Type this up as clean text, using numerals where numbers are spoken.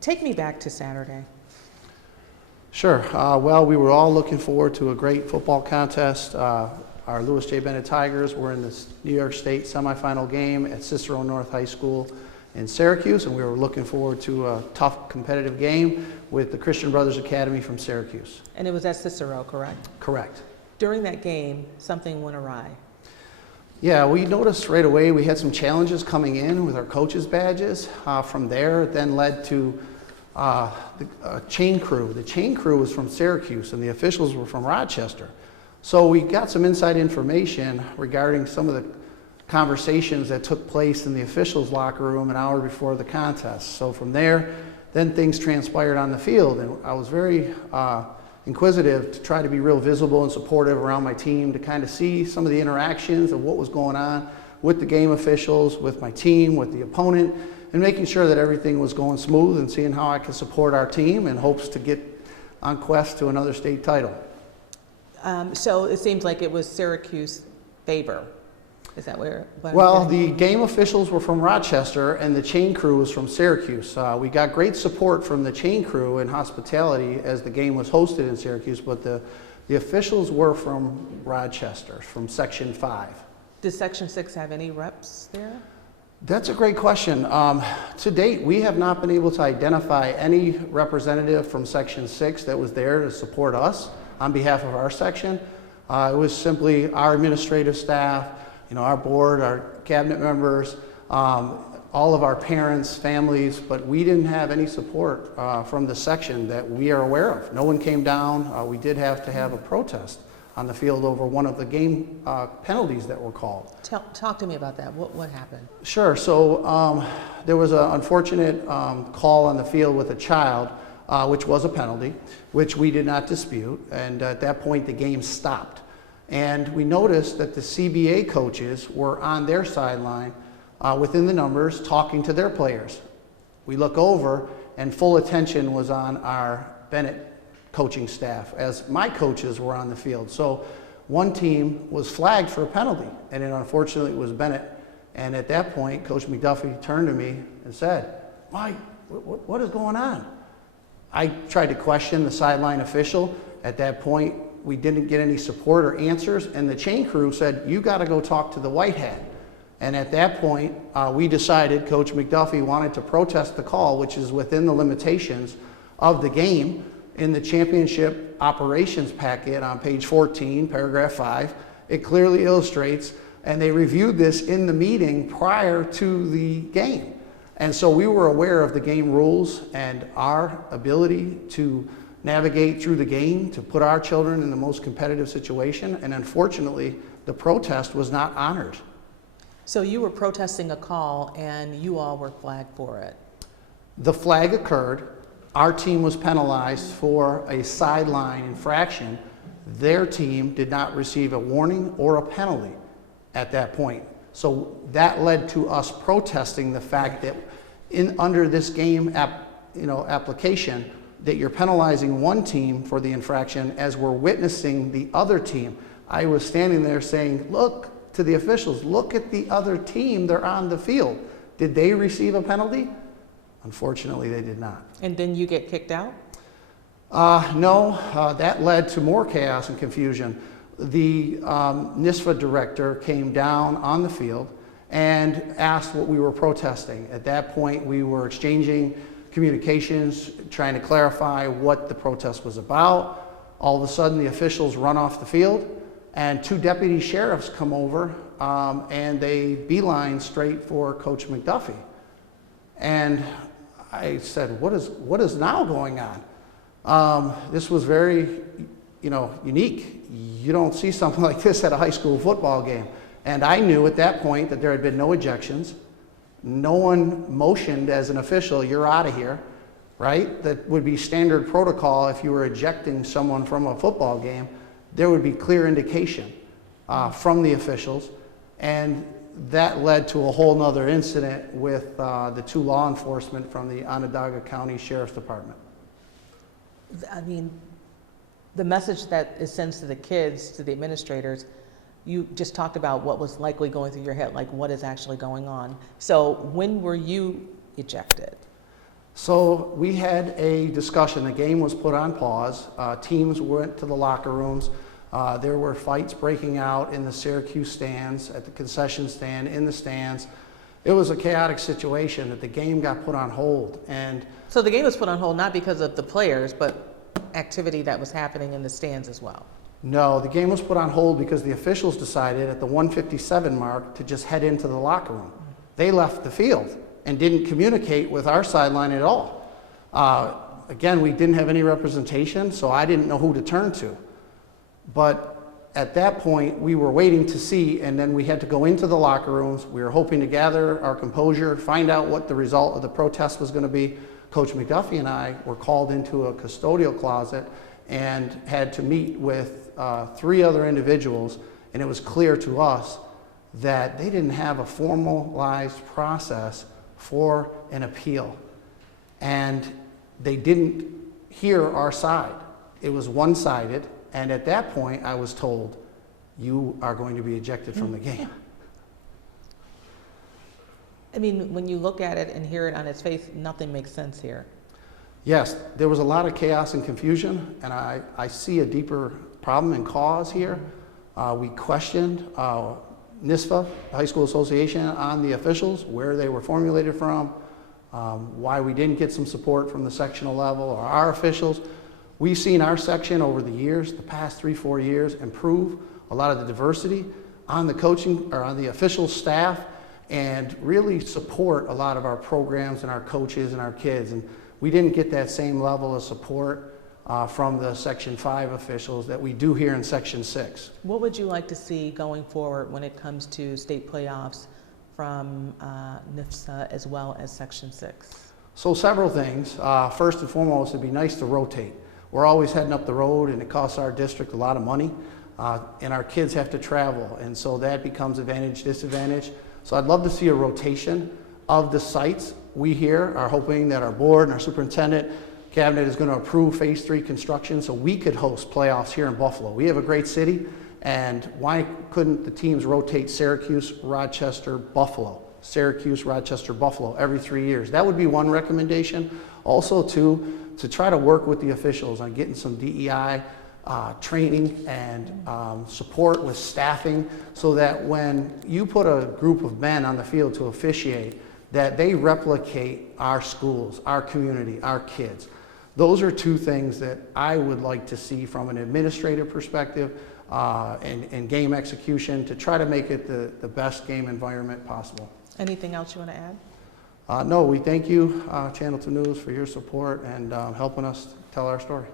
Take me back to Saturday. Sure. Well, we were all looking forward to a great football contest. Our Lewis J. Bennett Tigers were in the New York State semifinal game at Cicero North High School in Syracuse, and we were looking forward to a tough competitive game with the Christian Brothers Academy from Syracuse. And it was at Cicero, correct? Correct. During that game, something went awry. Yeah, we noticed right away we had some challenges coming in with our coaches' badges. From there, it then led to the chain crew. The chain crew was from Syracuse and the officials were from Rochester. So we got some inside information regarding some of the conversations that took place in the officials' locker room an hour before the contest. So from there, then things transpired on the field, and I was very inquisitive to try to be real visible and supportive around my team to kind of see some of the interactions of what was going on with the game officials, with my team, with the opponent, and making sure that everything was going smooth and seeing how I could support our team in hopes to get on quest to another state title. So it seems like it was Syracuse favor. Is that where? Well, the game officials were from Rochester and the chain crew was from Syracuse. We got great support from the chain crew and hospitality as the game was hosted in Syracuse, but the officials were from Rochester, from Section 5. Does Section 6 have any reps there? That's a great question. To date, we have not been able to identify any representative from Section 6 that was there to support us on behalf of our section. It was simply our administrative staff, our board, our cabinet members, all of our parents, families, but we didn't have any support from the section that we are aware of. No one came down. We did have to have a protest on the field over one of the game penalties that were called. Talk to me about that. What happened? Sure. So there was an unfortunate call on the field with a child, which was a penalty, which we did not dispute, and at that point the game stopped. And we noticed that the CBA coaches were on their sideline within the numbers talking to their players. We look over and full attention was on our Bennett coaching staff as my coaches were on the field. So one team was flagged for a penalty, and it unfortunately was Bennett. And at that point, Coach McDuffie turned to me and said, "Mike, what is going on?" I tried to question the sideline official. At that point, we didn't get any support or answers, and the chain crew said, "You got to go talk to the white hat." And at that point, we decided Coach McDuffie wanted to protest the call, which is within the limitations of the game. In the championship operations packet on page 14, paragraph 5, it clearly illustrates, and they reviewed this in the meeting prior to the game. And so we were aware of the game rules and our ability to navigate through the game to put our children in the most competitive situation, and unfortunately, the protest was not honored. So you were protesting a call and you all were flagged for it? The flag occurred. Our team was penalized for a sideline infraction. Their team did not receive a warning or a penalty at that point. So that led to us protesting the fact that under this game application, that you're penalizing one team for the infraction as we're witnessing the other team. I was standing there saying, look to the officials, look at the other team, they're on the field. Did they receive a penalty? Unfortunately, they did not. And then you get kicked out? No, that led to more chaos and confusion. The NISFA director came down on the field and asked what we were protesting. At that point, we were exchanging communications, trying to clarify what the protest was about. All of a sudden, the officials run off the field, and 2 deputy sheriffs come over, and they beeline straight for Coach McDuffie. And I said, what is now going on? This was very, unique. You don't see something like this at a high school football game. And I knew at that point that there had been no ejections. No one motioned as an official, "You're out of here," right? That would be standard protocol if you were ejecting someone from a football game. There would be clear indication from the officials. And that led to a whole nother incident with the 2 law enforcement from the Onondaga County Sheriff's Department. I mean, the message that it sends to the kids, to the administrators, you just talked about what was likely going through your head, like what is actually going on. So when were you ejected? So we had a discussion. The game was put on pause. Teams went to the locker rooms. There were fights breaking out in the Syracuse stands, at the concession stand, in the stands. It was a chaotic situation that the game got put on hold. And So the game was put on hold not because of the players, but activity that was happening in the stands as well. no, the game was put on hold because the officials decided at the 1:57 mark to just head into the locker room. They left the field and didn't communicate with our sideline at all. Again, we didn't have any representation, so I didn't know who to turn to. But at that point, we were waiting to see, and then we had to go into the locker rooms. We were hoping to gather our composure, find out what the result of the protest was going to be. Coach McDuffie and I were called into a custodial closet and had to meet with 3 other individuals, and it was clear to us that they didn't have a formalized process for an appeal. And they didn't hear our side. It was one-sided, and at that point I was told, you are going to be ejected from the game. I mean, when you look at it and hear it on its face, nothing makes sense here. Yes, there was a lot of chaos and confusion, and I see a deeper problem and cause here. We questioned NISFA, High School Association, on the officials, where they were formulated from, why we didn't get some support from the sectional level or our officials. We've seen our section over the years, the past 3-4 years, improve a lot of the diversity on the coaching or on the official staff, and really support a lot of our programs and our coaches and our kids. And we didn't get that same level of support from the Section 5 officials that we do here in Section 6. What would you like to see going forward when it comes to state playoffs from NIFSA as well as Section 6? So several things. First and foremost, it'd be nice to rotate. We're always heading up the road, and it costs our district a lot of money, and our kids have to travel, and so that becomes advantage, disadvantage. So I'd love to see a rotation of the sites. We here are hoping that our board and our superintendent cabinet is going to approve Phase 3 construction so we could host playoffs here in Buffalo. We have a great city, and why couldn't the teams rotate Syracuse, Rochester, Buffalo? Syracuse, Rochester, Buffalo every 3 years. That would be one recommendation. Also, to try to work with the officials on getting some DEI training and support with staffing, so that when you put a group of men on the field to officiate, that they replicate our schools, our community, our kids. Those are 2 things that I would like to see from an administrative perspective and game execution to try to make it the best game environment possible. Anything else you want to add? No, we thank you, Channel 2 News, for your support and helping us tell our story.